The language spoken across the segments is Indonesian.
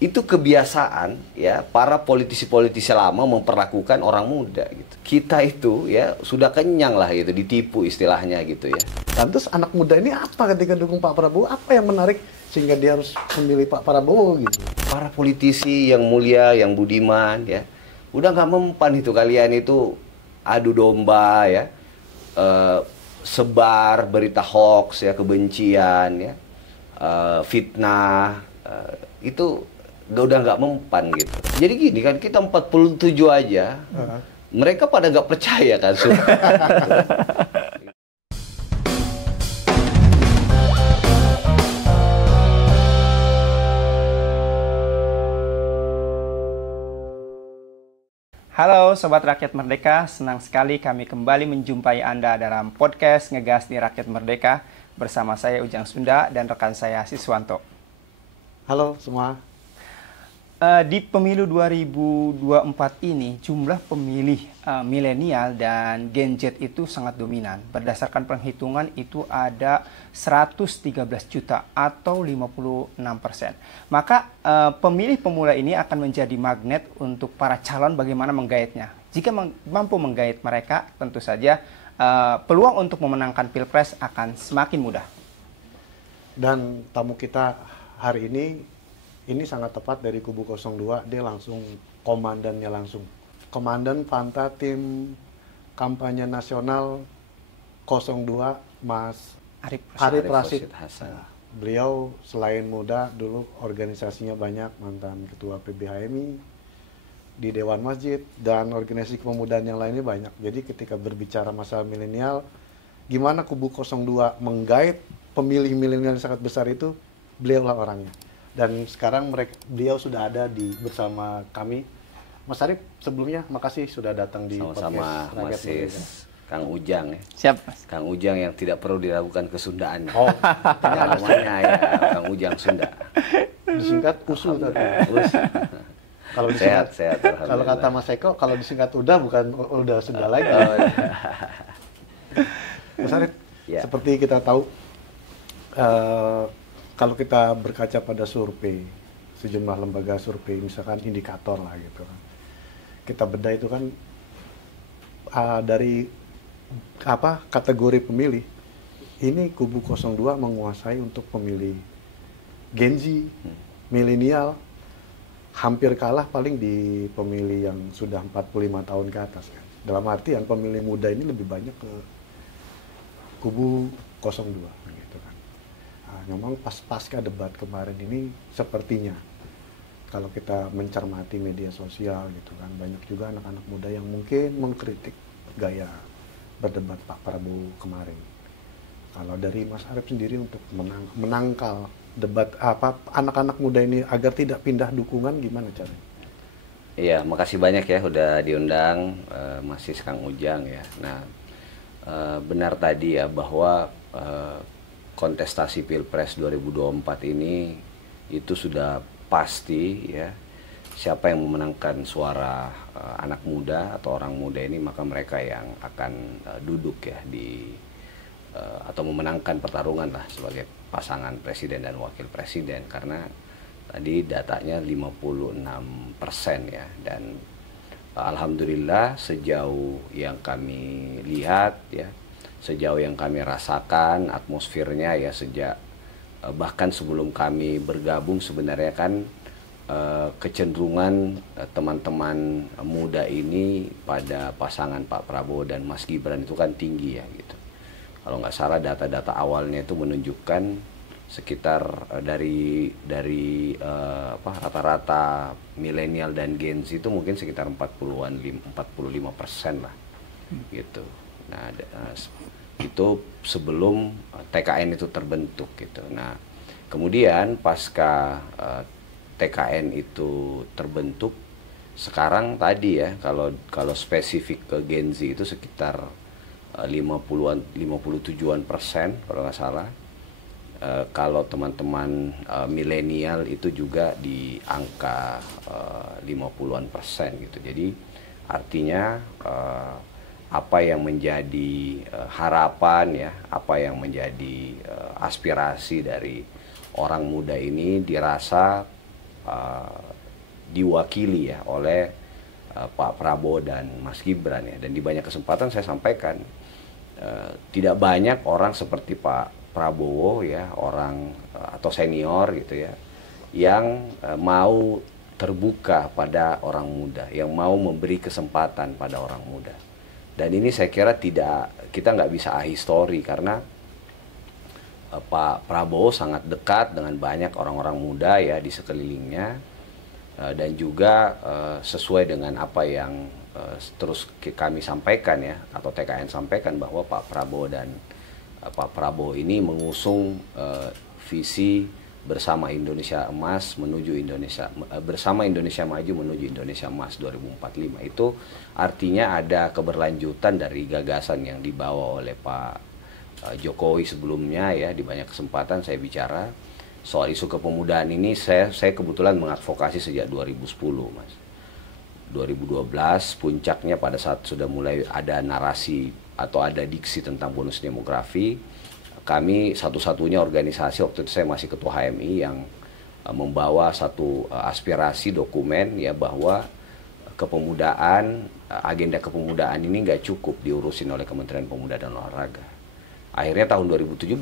itu kebiasaan ya para politisi-politisi lama memperlakukan orang muda gitu. Kita itu ya sudah kenyang lah gitu, ditipu istilahnya gitu ya. Lantas anak muda ini apa ketika dukung Pak Prabowo? Apa yang menarik sehingga dia harus memilih Pak Prabowo gitu? Para politisi yang mulia, yang budiman ya, udah nggak mempan itu kalian itu adu domba ya, sebar berita hoax ya, kebencian ya, fitnah, itu udah nggak mempan gitu. Jadi gini kan, kita 47 aja, mereka pada nggak percaya kan. Halo Sobat Rakyat Merdeka, senang sekali kami kembali menjumpai Anda dalam podcast Ngegas di Rakyat Merdeka bersama saya Ujang Sunda dan rekan saya Siswanto. Halo semua. Di pemilu 2024 ini jumlah pemilih milenial dan Gen Z itu sangat dominan. Berdasarkan perhitungan itu ada 113 juta atau 56%. Maka pemilih pemula ini akan menjadi magnet untuk para calon bagaimana menggaetnya. Jika mampu menggait mereka, tentu saja peluang untuk memenangkan Pilpres akan semakin mudah. Dan tamu kita hari ini sangat tepat dari kubu 02, dia langsung komandannya langsung. Komandan Panta Tim Kampanye Nasional 02, Mas Arif Rashid Hasan. Beliau selain muda, dulu organisasinya banyak, mantan ketua PBHMI, di Dewan Masjid, dan organisasi kepemudaan yang lainnya banyak. Jadi ketika berbicara masalah milenial, gimana kubu 02 menggait pemilih milenial yang sangat besar itu, beliaulah orangnya. Dan sekarang beliau sudah ada bersama kami. Mas Arif, sebelumnya makasih sudah datang di Sama-sama Mas Kang Ujang ya. Siap, Mas. Kang Ujang yang tidak perlu diragukan kesundaannya. Oh, namanya ya Kang Ujang Sunda. Disingkat USU tadi. Kalau Sehat. Kalau kata Mas Eko, kalau disingkat bukan udah Sunda lagi. Mas Arif, Ya. seperti kita tahu, kalau kita berkaca pada survei, sejumlah lembaga survei, misalkan indikator lah gitu kan, kita bedah itu kan dari kategori pemilih, ini kubu 02 menguasai untuk pemilih Gen Z, milenial, hampir kalah paling di pemilih yang sudah 45 tahun ke atas kan. Dalam arti yang pemilih muda ini lebih banyak ke kubu 02 gitu kan. Memang pasca debat kemarin ini sepertinya kalau kita mencermati media sosial gitu kan, banyak juga anak-anak muda yang mungkin mengkritik gaya berdebat Pak Prabowo kemarin. Kalau dari Mas Arif sendiri untuk menangkal debat anak-anak muda ini agar tidak pindah dukungan, gimana caranya? Iya, makasih banyak ya udah diundang Mas Kang Ujang ya. Nah, benar tadi ya bahwa kontestasi Pilpres 2024 ini itu sudah pasti ya, siapa yang memenangkan suara anak muda atau orang muda ini, maka mereka yang akan duduk ya atau memenangkan pertarungan lah sebagai pasangan presiden dan wakil presiden, karena tadi datanya 56% ya. Dan alhamdulillah sejauh yang kami lihat ya, sejauh yang kami rasakan atmosfernya ya, sejak bahkan sebelum kami bergabung sebenarnya kan kecenderungan teman-teman muda ini pada pasangan Pak Prabowo dan Mas Gibran itu kan tinggi ya gitu. Kalau nggak salah data-data awalnya itu menunjukkan sekitar dari rata-rata milenial dan Gen Z itu mungkin sekitar 45% lah gitu. Nah, itu sebelum TKN itu terbentuk gitu. Nah, kemudian pasca TKN itu terbentuk, sekarang tadi ya, kalau spesifik ke Gen Z itu sekitar 57% kalau nggak salah. Kalau teman-teman milenial itu juga di angka 50% gitu. Jadi artinya apa yang menjadi harapan ya, apa yang menjadi aspirasi dari orang muda ini dirasa diwakili ya oleh Pak Prabowo dan Mas Gibran ya. Dan di banyak kesempatan saya sampaikan tidak banyak orang seperti Pak Prabowo ya, orang atau senior gitu ya, yang mau terbuka pada orang muda, yang mau memberi kesempatan pada orang muda. Dan ini saya kira kita nggak bisa ahistori karena Pak Prabowo sangat dekat dengan banyak orang-orang muda ya di sekelilingnya, dan juga sesuai dengan apa yang terus kami sampaikan ya, atau TKN sampaikan, bahwa Pak Prabowo dan Pak Prabowo ini mengusung visi bersama Indonesia Emas menuju Indonesia, bersama Indonesia Maju menuju Indonesia Emas 2045. Itu artinya ada keberlanjutan dari gagasan yang dibawa oleh Pak Jokowi sebelumnya ya. Di banyak kesempatan saya bicara soal isu kepemudaan ini. Saya kebetulan mengadvokasi sejak 2010 Mas. 2012 puncaknya pada saat sudah mulai ada narasi atau ada diksi tentang bonus demografi. Kami satu-satunya organisasi, waktu itu saya masih ketua HMI, yang membawa satu aspirasi dokumen ya, bahwa kepemudaan, agenda kepemudaan ini nggak cukup diurusin oleh Kementerian Pemuda dan Olahraga. Akhirnya tahun 2017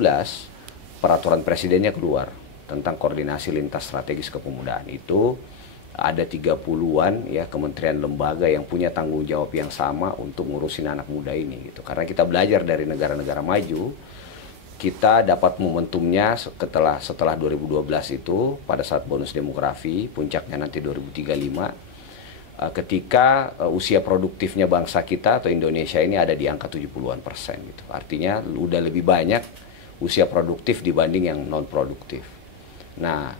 peraturan presidennya keluar tentang koordinasi lintas strategis kepemudaan. Itu ada 30-an ya kementerian lembaga yang punya tanggung jawab yang sama untuk ngurusin anak muda ini gitu. Karena kita belajar dari negara-negara maju, kita dapat momentumnya setelah 2012 itu, pada saat bonus demografi, puncaknya nanti 2035, ketika usia produktifnya bangsa kita atau Indonesia ini ada di angka 70-an persen gitu. Artinya udah lebih banyak usia produktif dibanding yang non produktif. Nah,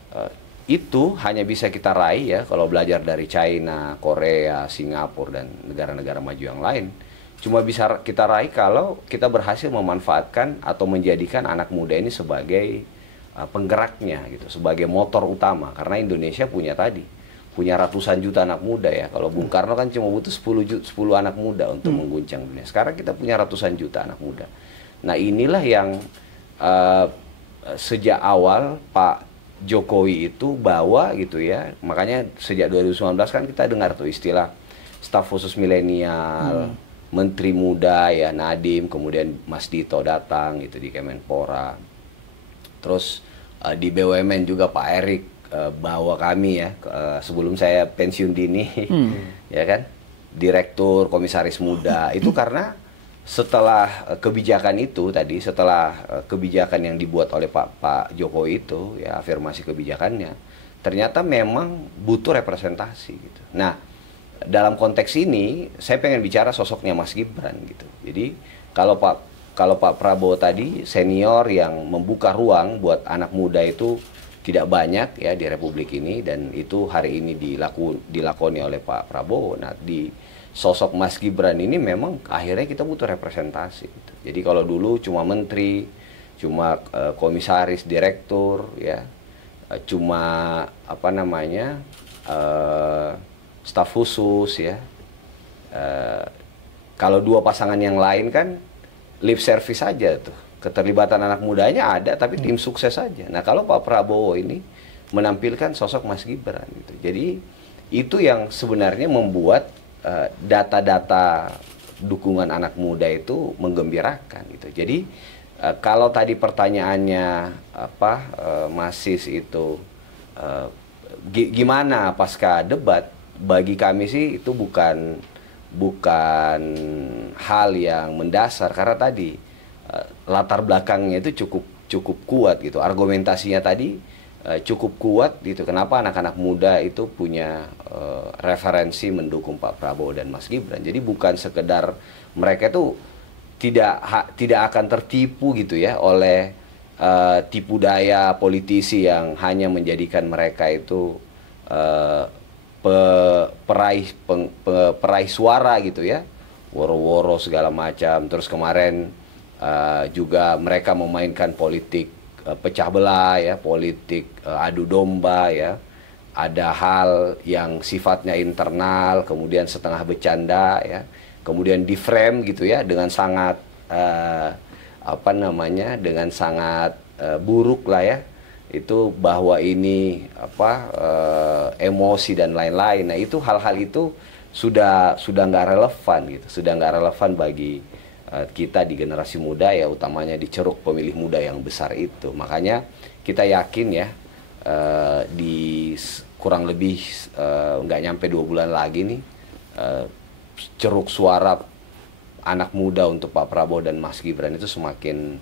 itu hanya bisa kita raih ya kalau belajar dari China, Korea, Singapura, dan negara-negara maju yang lain. Cuma bisa kita raih kalau kita berhasil memanfaatkan atau menjadikan anak muda ini sebagai penggeraknya gitu, sebagai motor utama. Karena Indonesia punya ratusan juta anak muda ya. Kalau Bung Karno kan cuma butuh 10 anak muda untuk mengguncang dunia. Sekarang kita punya ratusan juta anak muda. Nah, inilah yang sejak awal Pak Jokowi itu bawa gitu ya. Makanya sejak 2019 kan kita dengar tuh istilah staf khusus milenial, menteri muda ya, Nadiem, kemudian Mas Dito datang gitu di Kemenpora. Terus di BUMN juga Pak Erik bawa kami ya, sebelum saya pensiun dini ya kan, direktur komisaris muda. Itu karena setelah kebijakan itu tadi, setelah kebijakan yang dibuat oleh Pak Jokowi itu ya, afirmasi kebijakannya, ternyata memang butuh representasi gitu. Nah, dalam konteks ini saya pengen bicara sosoknya Mas Gibran gitu. Jadi kalau Pak Prabowo tadi senior yang membuka ruang buat anak muda itu tidak banyak ya di Republik ini, dan itu hari ini dilakoni oleh Pak Prabowo. Nah, di sosok Mas Gibran ini memang akhirnya kita butuh representasi gitu. Jadi kalau dulu cuma menteri, cuma komisaris, direktur ya, cuma apa namanya staf khusus ya, kalau dua pasangan yang lain kan lip service saja tuh. Keterlibatan anak mudanya ada, tapi tim sukses saja. Nah, kalau Pak Prabowo ini menampilkan sosok Mas Gibran gitu. Jadi itu yang sebenarnya membuat data-data dukungan anak muda itu menggembirakan gitu. Jadi kalau tadi pertanyaannya Mas Sis itu gimana pasca debat, bagi kami sih itu bukan hal yang mendasar, karena tadi latar belakangnya itu cukup kuat gitu, argumentasinya tadi cukup kuat gitu. Kenapa anak-anak muda itu punya referensi mendukung Pak Prabowo dan Mas Gibran. Jadi bukan sekedar mereka itu tidak akan tertipu gitu ya oleh tipu daya politisi yang hanya menjadikan mereka itu peraih suara gitu ya, woro-woro segala macam. Terus kemarin juga mereka memainkan politik pecah belah ya, politik adu domba ya. Ada hal yang sifatnya internal, kemudian setengah bercanda ya, kemudian di frame gitu ya dengan sangat dengan sangat buruk lah ya, itu bahwa ini apa emosi dan lain-lain. Nah itu hal-hal itu sudah nggak relevan gitu, sudah nggak relevan bagi kita di generasi muda ya, utamanya di ceruk pemilih muda yang besar itu. Makanya kita yakin ya di kurang lebih nggak nyampe 2 bulan lagi nih ceruk suara anak muda untuk Pak Prabowo dan Mas Gibran itu semakin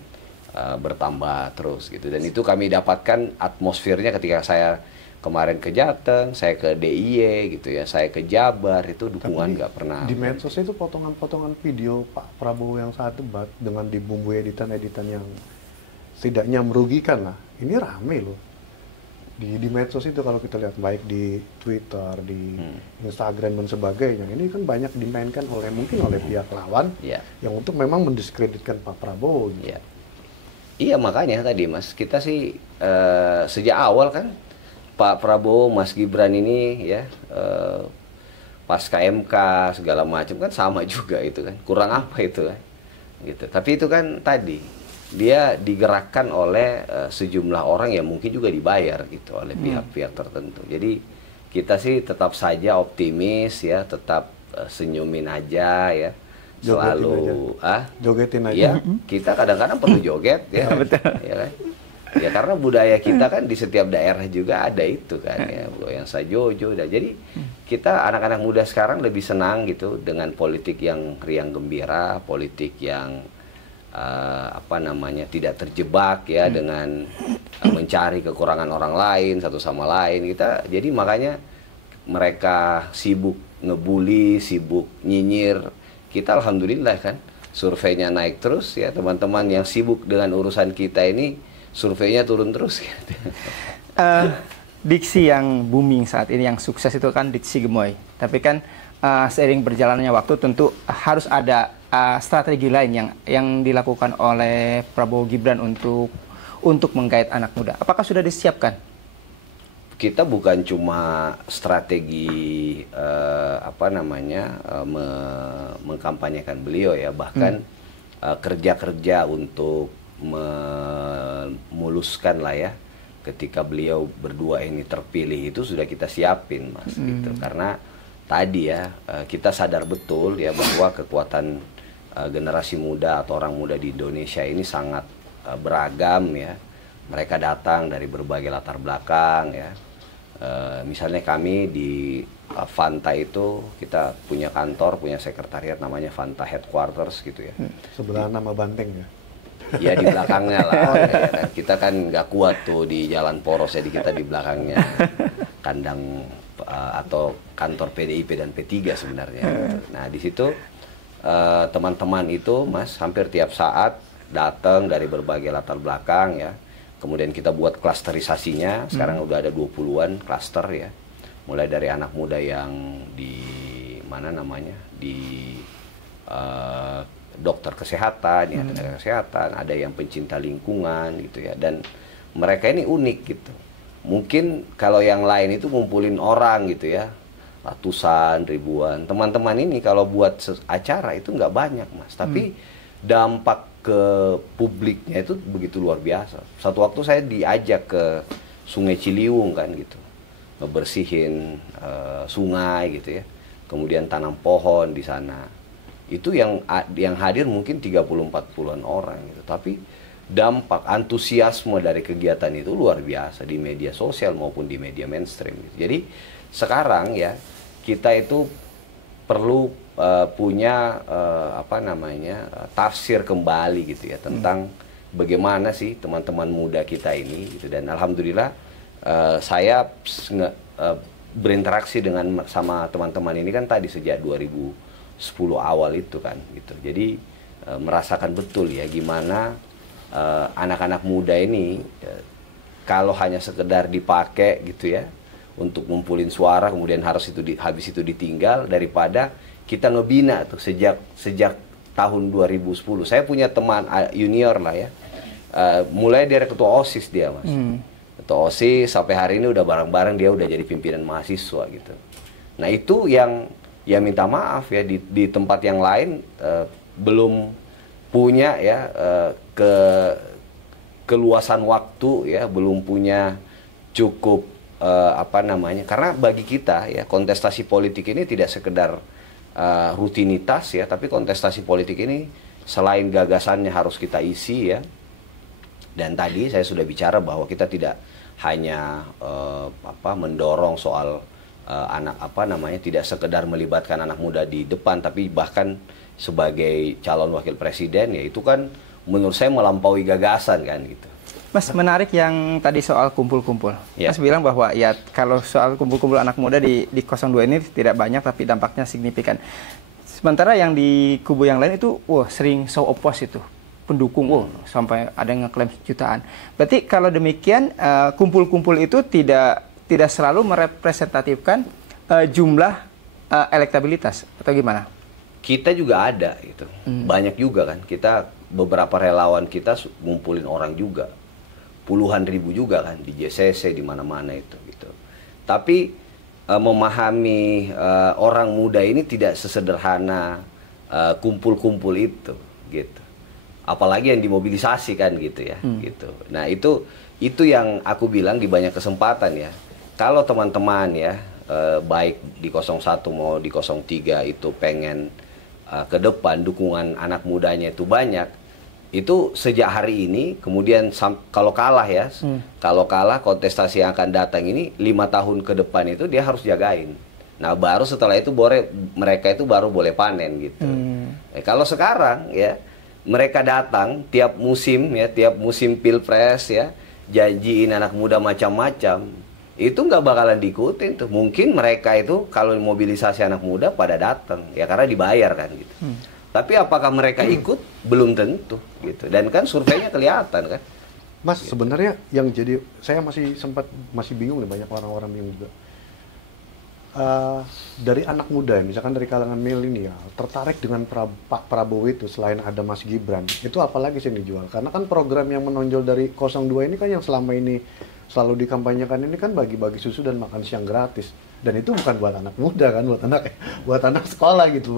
bertambah terus gitu. Dan itu kami dapatkan atmosfernya ketika saya kemarin ke Jateng, saya ke DIY gitu ya, saya ke Jabar, itu dukungan nggak pernah. Di medsos itu potongan-potongan video Pak Prabowo yang saat debat dengan dibumbui editan-editan yang setidaknya merugikan lah. Ini rame loh. Di medsos itu kalau kita lihat baik di Twitter, di Instagram dan sebagainya, ini kan banyak dimainkan mungkin oleh pihak lawan yang untuk memang mendiskreditkan Pak Prabowo gitu. Iya makanya tadi Mas, kita sih sejak awal kan Pak Prabowo, Mas Gibran ini ya pasca MK segala macam kan sama juga itu kan, kurang apa itu kan, gitu. Tapi itu kan tadi dia digerakkan oleh sejumlah orang yang mungkin juga dibayar gitu oleh pihak-pihak tertentu. Jadi kita sih tetap saja optimis ya, tetap senyumin aja ya. Selalu jogetin aja. Ya, kita kadang-kadang perlu joget ya. Betul. Ya kan? Ya karena budaya kita kan di setiap daerah juga ada itu kan ya, goyang sajojo. Jadi kita anak-anak muda sekarang lebih senang gitu dengan politik yang riang gembira, politik yang apa namanya tidak terjebak ya dengan mencari kekurangan orang lain satu sama lain. Kita jadi makanya mereka sibuk ngebully, sibuk nyinyir. Kita alhamdulillah kan surveinya naik terus ya, teman-teman yang sibuk dengan urusan kita ini surveinya turun terus gitu. Diksi yang booming saat ini, yang sukses itu kan diksi gemoy. Tapi kan seiring berjalannya waktu tentu harus ada strategi lain yang dilakukan oleh Prabowo Gibran untuk menggait anak muda. Apakah sudah disiapkan? Kita bukan cuma strategi mengkampanyekan beliau ya, bahkan kerja-kerja untuk memuluskan lah ya ketika beliau berdua ini terpilih itu sudah kita siapin Mas gitu. Karena tadi ya kita sadar betul ya bahwa kekuatan generasi muda atau orang muda di Indonesia ini sangat beragam ya. Mereka datang dari berbagai latar belakang ya. Misalnya kami di Fanta itu kita punya kantor, punya sekretariat namanya Fanta Headquarters gitu ya. Sebelah nama Banteng ya. Ya di belakangnya lah. Ya. Kita kan nggak kuat tuh di Jalan Poros, jadi kita di belakangnya kandang atau kantor PDIP dan P3 sebenarnya. Gitu. Nah di situ teman-teman itu Mas hampir tiap saat datang dari berbagai latar belakang ya. Kemudian kita buat klasterisasinya, sekarang udah ada 20-an klaster ya. Mulai dari anak muda yang di mana namanya, di dokter kesehatan ya, tenaga kesehatan, ada yang pencinta lingkungan gitu ya. Dan mereka ini unik gitu. Mungkin kalau yang lain itu ngumpulin orang gitu ya, ratusan, ribuan. Teman-teman ini kalau buat acara itu nggak banyak Mas, tapi dampak ke publiknya itu begitu luar biasa. Satu waktu saya diajak ke Sungai Ciliwung kan gitu, ngebersihin sungai gitu ya, kemudian tanam pohon di sana. Itu yang hadir mungkin 30-40an orang gitu, tapi dampak antusiasme dari kegiatan itu luar biasa di media sosial maupun di media mainstream gitu. Jadi sekarang ya kita itu perlu punya tafsir kembali gitu ya tentang bagaimana sih teman-teman muda kita ini gitu. Dan alhamdulillah saya berinteraksi dengan sama teman-teman ini kan tadi sejak 2010 awal itu kan gitu. Jadi merasakan betul ya gimana anak-anak muda ini kalau hanya sekedar dipakai gitu ya untuk ngumpulin suara kemudian habis itu ditinggal, daripada kita ngebina tuh sejak tahun 2010. Saya punya teman junior lah ya, mulai dari ketua OSIS dia Mas, ketua OSIS sampai hari ini udah bareng-bareng dia udah jadi pimpinan mahasiswa gitu. Nah itu yang ya minta maaf ya di tempat yang lain belum punya ya keluasan waktu ya, belum punya cukup karena bagi kita ya kontestasi politik ini tidak sekedar rutinitas ya, tapi kontestasi politik ini selain gagasannya harus kita isi ya. Dan tadi saya sudah bicara bahwa kita tidak hanya mendorong soal tidak sekedar melibatkan anak muda di depan, tapi bahkan sebagai calon wakil presiden ya, itu kan menurut saya melampaui gagasan kan gitu. Mas, menarik yang tadi soal kumpul-kumpul. Ya. Mas bilang bahwa ya kalau soal kumpul-kumpul anak muda di 02 ini tidak banyak tapi dampaknya signifikan. Sementara yang di kubu yang lain itu sering show oppose itu. Pendukung sampai ada yang ngeklaim jutaan. Berarti kalau demikian kumpul-kumpul itu tidak selalu merepresentatifkan jumlah elektabilitas atau gimana? Kita juga ada gitu. Banyak juga kan. Kita beberapa relawan kita ngumpulin orang juga. Puluhan ribu juga kan di JCC di mana-mana itu gitu. Tapi memahami orang muda ini tidak sesederhana kumpul-kumpul itu gitu. Apalagi yang dimobilisasi kan gitu ya gitu. Nah, itu yang aku bilang di banyak kesempatan ya. Kalau teman-teman ya baik di 01 mau di 03 itu pengen ke depan dukungan anak mudanya itu banyak, itu sejak hari ini kemudian kalau kalah ya, kalau kalah kontestasi yang akan datang ini 5 tahun ke depan itu dia harus jagain. Nah, baru setelah itu mereka itu baru boleh panen gitu. Kalau sekarang ya mereka datang tiap musim pilpres ya, janjiin anak muda macam-macam, itu nggak bakalan diikutin tuh. Mungkin mereka itu kalau mobilisasi anak muda pada datang ya karena dibayar kan gitu. Tapi apakah mereka ikut? Belum tentu gitu. Dan kan surveinya kelihatan kan. Mas, sebenarnya yang jadi saya masih bingung nih, banyak orang-orang bingung juga. Dari anak muda, misalkan dari kalangan milenial, tertarik dengan Pak Prabowo itu selain ada Mas Gibran, itu apalagi sih yang dijual? Karena kan program yang menonjol dari 02 ini kan yang selama ini selalu dikampanyekan ini kan bagi-bagi susu dan makan siang gratis. Dan itu bukan buat anak muda kan, buat anak sekolah gitu,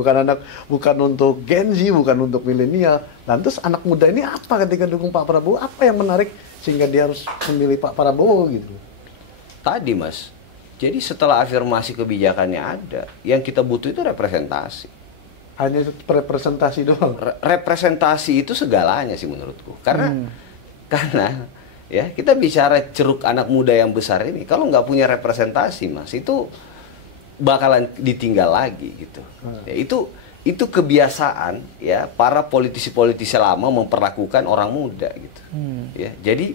bukan untuk Gen Z, bukan untuk milenial. Lantas anak muda ini apa ketika dukung Pak Prabowo? Apa yang menarik sehingga dia harus memilih Pak Prabowo gitu? Tadi Mas, jadi setelah afirmasi kebijakannya ada, yang kita butuh itu representasi. Hanya representasi doang. Representasi itu segalanya sih menurutku. Karena ya kita bicara ceruk anak muda yang besar ini, kalau nggak punya representasi Mas, itu bakalan ditinggal lagi gitu. Ya, itu kebiasaan ya para politisi-politisi lama memperlakukan orang muda gitu. Ya, jadi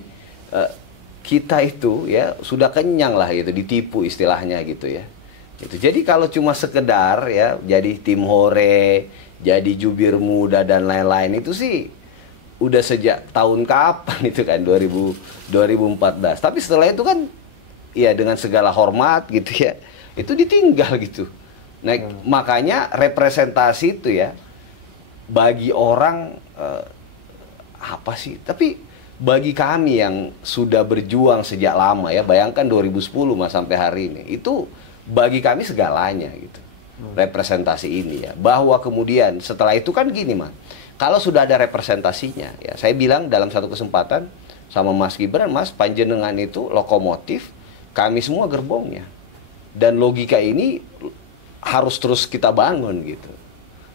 kita itu ya sudah kenyang lah gitu, ditipu istilahnya gitu ya. Gitu. Jadi kalau cuma sekedar ya jadi tim hore, jadi jubir muda dan lain-lain itu sih udah sejak tahun kapan itu kan 2014. Tapi setelah itu kan ya dengan segala hormat gitu ya, itu ditinggal gitu. Nah, makanya representasi itu ya bagi orang apa sih? Tapi bagi kami yang sudah berjuang sejak lama ya, bayangkan 2010 Mas sampai hari ini, itu bagi kami segalanya gitu. Representasi ini ya. Bahwa kemudian setelah itu kan gini Mas, kalau sudah ada representasinya ya, saya bilang dalam satu kesempatan sama Mas Gibran, Mas, panjenengan itu lokomotif, kami semua gerbongnya. Dan logika ini harus terus kita bangun gitu.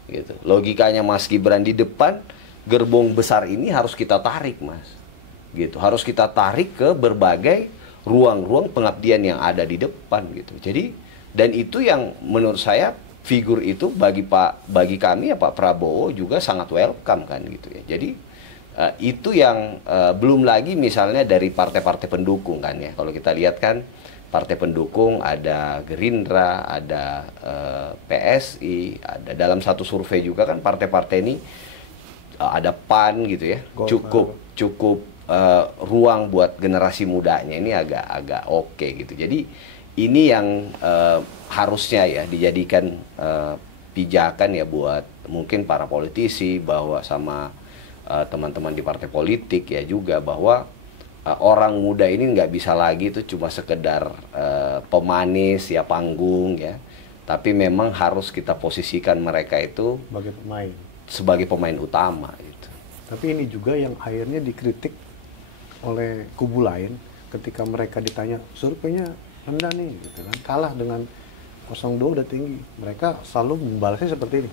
Gitu. Logikanya Mas Gibran di depan, gerbong besar ini harus kita tarik Mas. Gitu. Harus kita tarik ke berbagai ruang-ruang pengabdian yang ada di depan gitu. Jadi dan itu yang menurut saya figur itu bagi kami ya Pak Prabowo juga sangat welcome kan gitu ya. Jadi itu yang belum lagi misalnya dari partai-partai pendukung kan ya. Kalau kita lihat kan partai pendukung ada Gerindra, ada PSI, ada dalam satu survei juga kan partai-partai ini ada PAN gitu ya. Cukup ruang buat generasi mudanya ini agak oke gitu. Jadi ini yang harusnya ya dijadikan pijakan ya buat mungkin para politisi bahwa sama teman-teman di partai politik ya juga bahwa orang muda ini nggak bisa lagi itu cuma sekedar pemanis ya panggung ya, tapi memang harus kita posisikan mereka itu sebagai pemain utama gitu. Tapi ini juga yang akhirnya dikritik oleh kubu lain ketika mereka ditanya surveinya rendah nih, gitu kan, kalah dengan 02 udah tinggi, mereka selalu membalasnya seperti ini.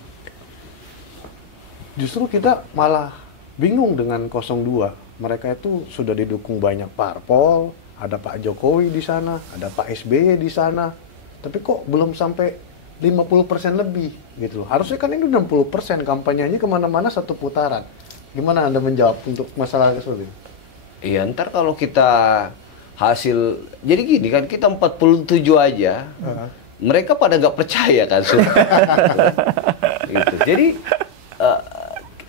Justru kita malah bingung dengan 02. Mereka itu sudah didukung banyak parpol, ada Pak Jokowi di sana, ada Pak SBY di sana, tapi kok belum sampai 50% lebih gitu loh. Harusnya kan ini 60%, kampanyenya kemana-mana satu putaran. Gimana Anda menjawab untuk masalah seperti ini? Iya, ntar kalau kita hasil, jadi gini kan, kita 47 aja, mereka pada nggak percaya kan. Gitu. Jadi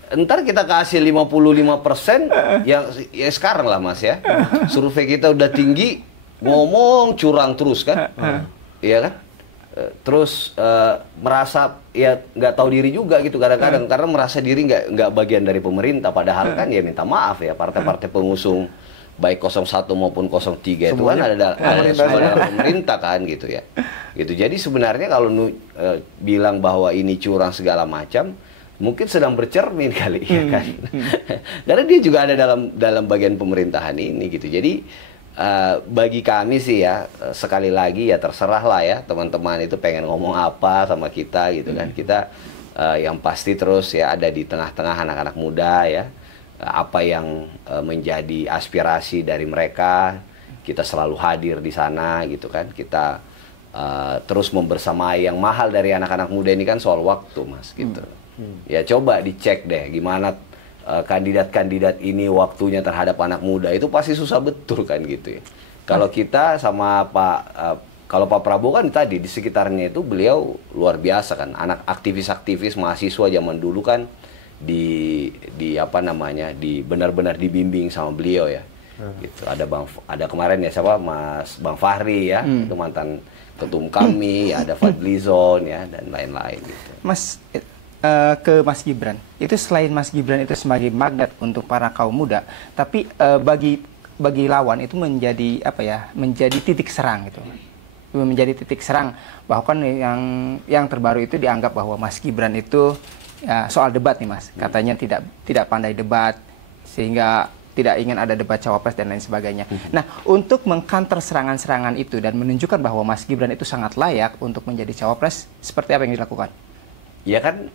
ntar kita kasih 55%, ya sekarang lah Mas ya. Survei kita udah tinggi, ngomong curang terus kan. Iya kan? Terus merasa ya nggak tahu diri juga gitu kadang-kadang, karena merasa diri nggak bagian dari pemerintah, padahal kan ya minta maaf ya, partai-partai pengusung baik 01 maupun 03 itu kan ada semua dalam pemerintah kan gitu ya. Gitu. Jadi sebenarnya kalau bilang bahwa ini curang segala macam, mungkin sedang bercermin kali ya kan. Karena dia juga ada dalam bagian pemerintahan ini gitu. Jadi bagi kami sih ya, sekali lagi ya terserah lah ya teman-teman itu pengen ngomong apa sama kita gitu kan. Kita yang pasti terus ya ada di tengah-tengah anak-anak muda ya. Apa yang menjadi aspirasi dari mereka, kita selalu hadir di sana gitu kan. Kita terus membersamai. Yang mahal dari anak-anak muda ini kan soal waktu Mas gitu. Ya coba dicek deh gimana kandidat-kandidat ini waktunya terhadap anak muda, itu pasti susah betul kan gitu ya. Kalau kita sama kalau Pak Prabowo kan tadi di sekitarnya itu beliau luar biasa kan, anak aktivis-aktivis mahasiswa zaman dulu kan di apa namanya, di benar-benar dibimbing sama beliau ya. Gitu. Ada kemarin ya siapa Bang Fahri ya, itu mantan ketum kami, ya, ada Fadlizon ya dan lain-lain gitu. Mas ke Mas Gibran, itu selain Mas Gibran itu sebagai magnet untuk para kaum muda, tapi bagi lawan itu menjadi apa ya, menjadi titik serang gitu, menjadi titik serang. Bahkan yang terbaru itu dianggap bahwa Mas Gibran itu ya, soal debat nih Mas, katanya tidak pandai debat sehingga tidak ingin ada debat cawapres dan lain sebagainya. Nah, untuk mengcounter serangan-serangan itu dan menunjukkan bahwa Mas Gibran itu sangat layak untuk menjadi cawapres, seperti apa yang dilakukan? Ya kan,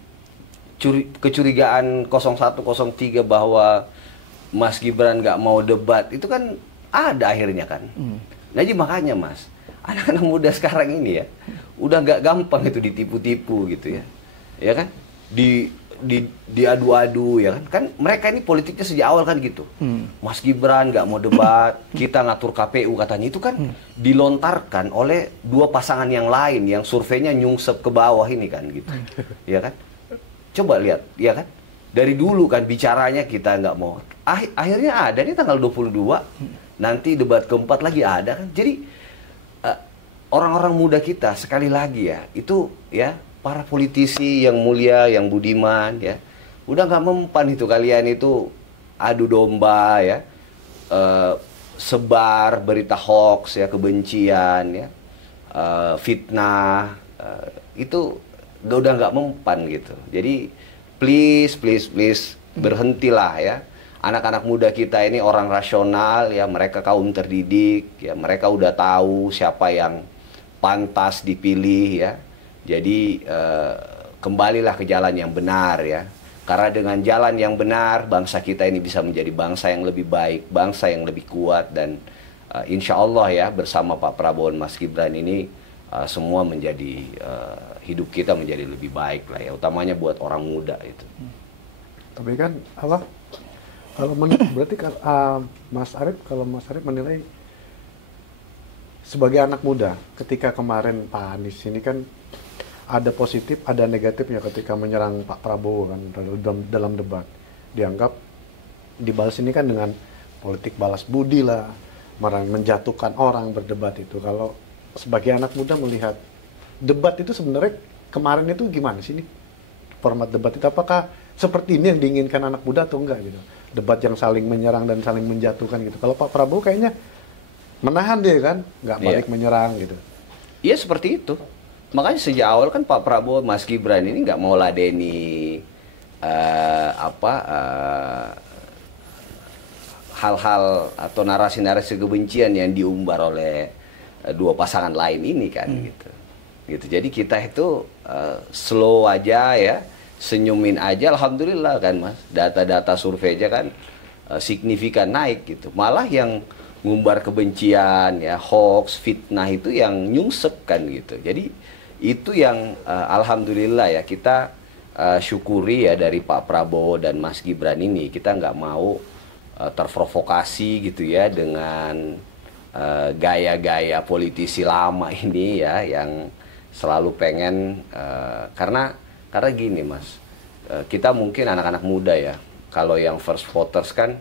kecurigaan 0103 bahwa Mas Gibran nggak mau debat itu kan ada akhirnya kan. Nah jadi makanya Mas, anak-anak muda sekarang ini ya udah nggak gampang itu ditipu-tipu gitu ya, ya kan, diadu-adu ya kan mereka ini politiknya sejak awal kan gitu. Mas Gibran nggak mau debat, kita ngatur KPU katanya, itu kan dilontarkan oleh dua pasangan yang lain yang surveinya nyungsep ke bawah ini kan gitu, ya kan. Coba lihat, ya kan? Dari dulu kan bicaranya kita nggak mau. Akhirnya ada nih tanggal 22, nanti debat keempat lagi ada kan. Jadi orang-orang muda kita sekali lagi ya, itu ya para politisi yang mulia, yang budiman ya, udah nggak mempan itu kalian itu adu domba ya, sebar berita hoax ya, kebencian ya, fitnah, itu udah nggak mempan gitu. Jadi please berhentilah ya. Anak-anak muda kita ini orang rasional ya, mereka kaum terdidik ya, mereka udah tahu siapa yang pantas dipilih ya. Jadi kembalilah ke jalan yang benar ya. Karena dengan jalan yang benar bangsa kita ini bisa menjadi bangsa yang lebih baik, bangsa yang lebih kuat, dan insya Allah ya bersama Pak Prabowo dan Mas Gibran ini semua menjadi hidup kita menjadi lebih baik lah ya, utamanya buat orang muda itu. Tapi kan apa? Kalau berarti Mas Arief menilai sebagai anak muda, ketika kemarin Pak Anies ini kan ada positif, ada negatifnya ketika menyerang Pak Prabowo kan dalam debat. Dianggap dibalas ini kan dengan politik balas budi lah, menjatuhkan orang berdebat itu. Kalau sebagai anak muda melihat debat itu sebenarnya kemarin itu gimana sih nih? Format debat itu apakah seperti ini yang diinginkan anak muda atau enggak gitu? Debat yang saling menyerang dan saling menjatuhkan gitu. Kalau Pak Prabowo kayaknya menahan dia kan, nggak balik menyerang gitu. Iya seperti itu. Makanya sejak awal kan Pak Prabowo, Mas Gibran ini nggak mau ladeni hal-hal atau narasi-narasi kebencian yang diumbar oleh dua pasangan lain ini kan gitu. Jadi kita itu slow aja ya, senyumin aja, alhamdulillah kan Mas. Data-data survei aja kan signifikan naik gitu. Malah yang ngumbar kebencian ya, hoax, fitnah itu yang nyungsep kan gitu. Jadi itu yang alhamdulillah ya kita syukuri ya dari Pak Prabowo dan Mas Gibran ini. Kita nggak mau terprovokasi gitu ya dengan gaya-gaya politisi lama ini ya yang selalu pengen karena gini Mas, kita mungkin anak-anak muda ya, kalau yang first voters kan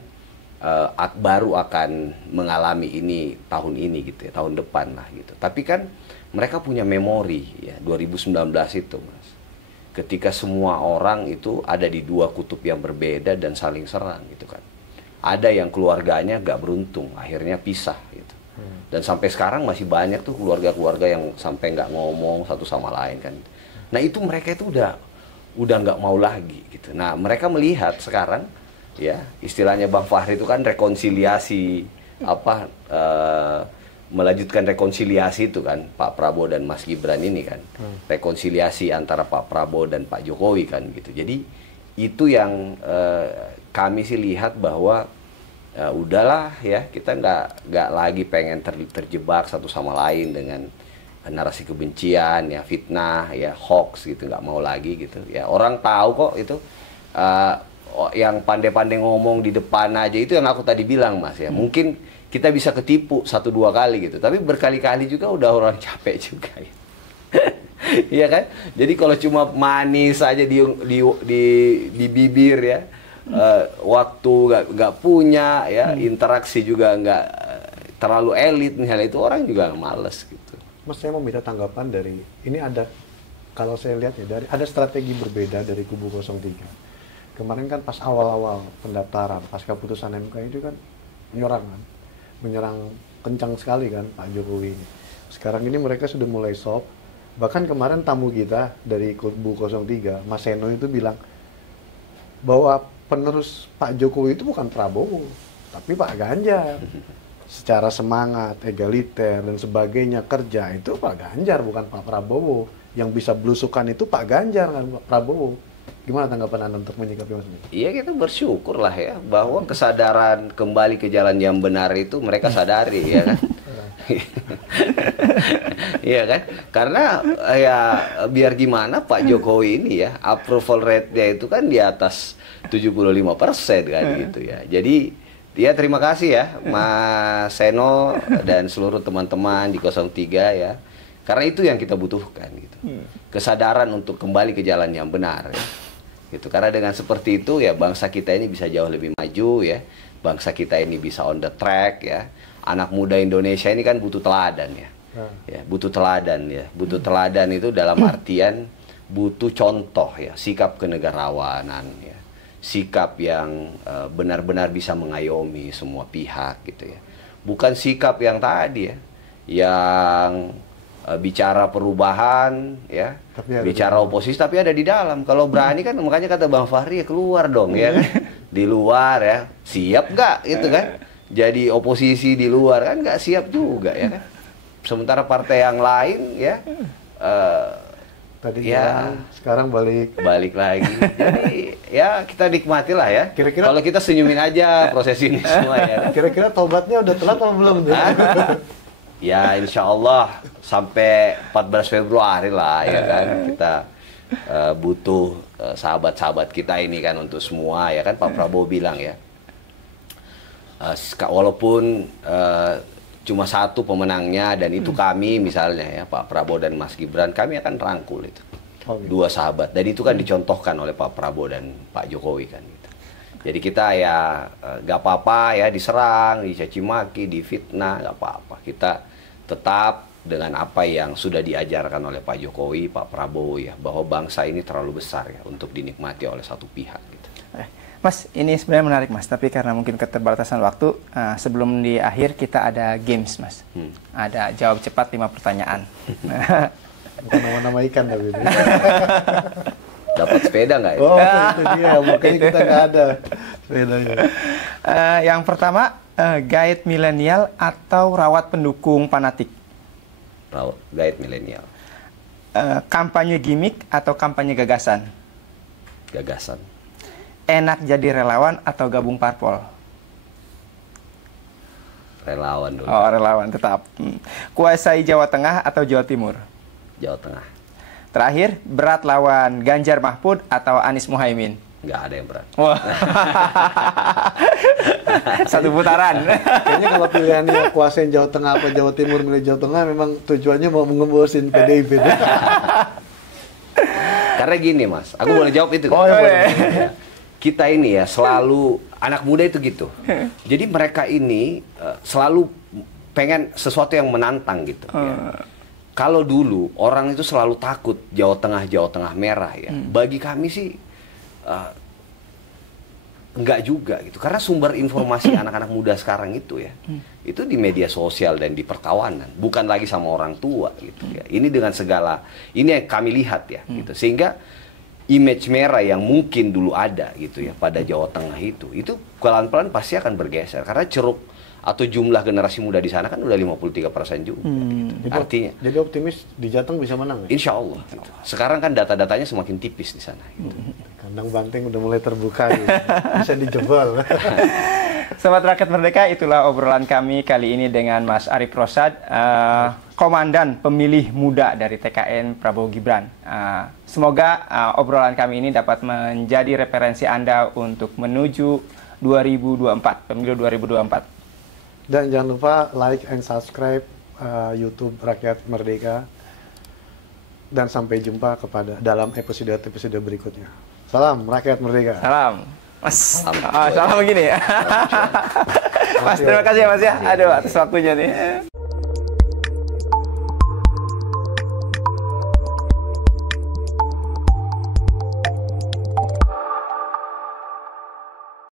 baru akan mengalami ini tahun ini gitu ya, tahun depan lah gitu. Tapi kan mereka punya memori ya 2019 itu Mas, ketika semua orang itu ada di dua kutub yang berbeda dan saling serang gitu kan. Ada yang keluarganya gak beruntung, akhirnya pisah gitu. Dan sampai sekarang masih banyak tuh keluarga-keluarga yang sampai nggak ngomong satu sama lain kan. Nah itu mereka itu udah nggak mau lagi gitu. Nah mereka melihat sekarang ya istilahnya Bang Fahri itu kan rekonsiliasi melanjutkan rekonsiliasi itu kan Pak Prabowo dan Mas Gibran ini kan. Rekonsiliasi antara Pak Prabowo dan Pak Jokowi kan gitu. Jadi itu yang kami sih lihat bahwa udahlah ya, kita nggak lagi pengen terjebak satu sama lain dengan narasi kebencian ya, fitnah ya, hoax gitu, nggak mau lagi gitu ya. Orang tahu kok itu yang pandai-pandai ngomong di depan aja itu yang aku tadi bilang Mas ya. Mungkin kita bisa ketipu 1-2 kali gitu, tapi berkali-kali juga udah orang capek juga ya. Iya kan? Jadi kalau cuma manis aja di bibir ya, waktu nggak punya ya, interaksi juga nggak terlalu elit misalnya, itu orang juga males gitu. Mas, saya mau minta tanggapan dari ini. Ada, kalau saya lihat ya, ada strategi berbeda dari kubu 03. Kemarin kan pas awal-awal pendaftaran pasca putusan MK itu kan menyerang kencang sekali kan Pak Jokowi ini. Sekarang ini mereka sudah mulai soft. Bahkan kemarin tamu kita dari kubu 03, Mas Seno itu bilang bahwa penerus Pak Jokowi itu bukan Prabowo, tapi Pak Ganjar. Secara semangat, egaliter, dan sebagainya, kerja itu Pak Ganjar, bukan Pak Prabowo. Yang bisa belusukan itu Pak Ganjar, kan Pak Prabowo. Gimana tanggapan Anda untuk menyikapi Mas? Iya, kita bersyukur lah ya, bahwa kesadaran kembali ke jalan yang benar itu mereka sadari ya kan. Iya kan? Karena ya biar gimana Pak Jokowi ini ya, approval rate-nya itu kan di atas 75% kan gitu ya. Jadi ya terima kasih ya Mas Seno dan seluruh teman-teman di 03 ya. Karena itu yang kita butuhkan gitu. Kesadaran untuk kembali ke jalan yang benar ya. Gitu. Karena dengan seperti itu ya bangsa kita ini bisa jauh lebih maju ya. Bangsa kita ini bisa on the track ya. Anak muda Indonesia ini kan butuh teladan ya. Ya, butuh teladan ya. Butuh teladan itu dalam artian butuh contoh ya, sikap kenegarawanan ya. Sikap yang benar-benar bisa mengayomi semua pihak gitu ya. Bukan sikap yang tadi ya, yang bicara perubahan ya, bicara oposisi tapi ada di dalam. Kalau berani kan, makanya kata Bang Fahri ya keluar dong ya kan. Di luar ya, siap nggak itu kan? Jadi oposisi di luar kan nggak siap juga ya kan. Sementara partai yang lain ya tadi ya sekarang balik lagi. Jadi ya kita nikmati lah ya. Kira-kira kalau kita senyumin aja proses ini semua ya. Kira-kira tobatnya udah telat atau belum? Ya insya Allah sampai 14 Februari lah ya kan. Kita butuh sahabat-sahabat kita ini kan untuk semua ya kan. Pak Prabowo bilang ya, walaupun cuma satu pemenangnya dan itu kami misalnya ya, Pak Prabowo dan Mas Gibran, kami akan rangkul itu. Dua sahabat, dan itu kan dicontohkan oleh Pak Prabowo dan Pak Jokowi kan gitu. Jadi kita ya gak apa-apa ya diserang, dicaci maki, difitnah, gak apa-apa. Kita tetap dengan apa yang sudah diajarkan oleh Pak Jokowi, Pak Prabowo ya, bahwa bangsa ini terlalu besar ya untuk dinikmati oleh satu pihak gitu. Mas, ini sebenarnya menarik Mas, tapi karena mungkin keterbatasan waktu, sebelum di akhir kita ada games Mas. Ada jawab cepat 5 pertanyaan. Bukan nama-nama ikan tapi itu. Dapat sepeda nggak ya? Oh, itu dia. Makanya kita nggak ada sepedanya. Yang pertama, guide milenial atau rawat pendukung fanatik? Guide milenial. Kampanye gimmick atau kampanye gagasan? Gagasan. Enak jadi relawan atau gabung parpol? Relawan dulu. Oh, relawan tetap. Kuasai Jawa Tengah atau Jawa Timur? Jawa Tengah. Terakhir, berat lawan Ganjar Mahfud atau Anies Muhaimin? Nggak ada yang berat. Wah. Satu putaran. Kayaknya kalau pilihannya kuasain Jawa Tengah apa Jawa Timur, milih Jawa Tengah memang tujuannya mau ngembosin PDIP. Karena gini Mas, aku boleh jawab itu. Oh, ya, boleh. Ya. Kita ini ya selalu, anak muda itu gitu. Jadi mereka ini selalu pengen sesuatu yang menantang gitu. Ya. Kalau dulu orang itu selalu takut Jawa Tengah merah ya. Bagi kami sih enggak juga gitu. Karena sumber informasi anak-anak muda sekarang itu ya, itu di media sosial dan di perkawanan, bukan lagi sama orang tua gitu ya. Ini dengan segala ini yang kami lihat ya gitu. Sehingga image merah yang mungkin dulu ada gitu ya pada Jawa Tengah itu pelan-pelan pasti akan bergeser karena ceruk atau jumlah generasi muda di sana kan udah 53% juga. Gitu. Artinya, jadi optimis di Jateng bisa menang ya? Insya Allah. Gitu. Sekarang kan data-datanya semakin tipis di sana. Gitu. Kandang banteng udah mulai terbuka, gitu. Bisa dijebol. Sobat Rakyat Merdeka, itulah obrolan kami kali ini dengan Mas Arief Rosad, Komandan Pemilih Muda dari TKN Prabowo Gibran. Semoga obrolan kami ini dapat menjadi referensi Anda untuk menuju 2024, pemilu 2024. Dan jangan lupa like and subscribe YouTube Rakyat Merdeka. Dan sampai jumpa dalam episode berikutnya. Salam Rakyat Merdeka. Salam. Mas, salam begini ya. Mas, terima kasih ya Mas ya. Aduh, atas waktunya nih.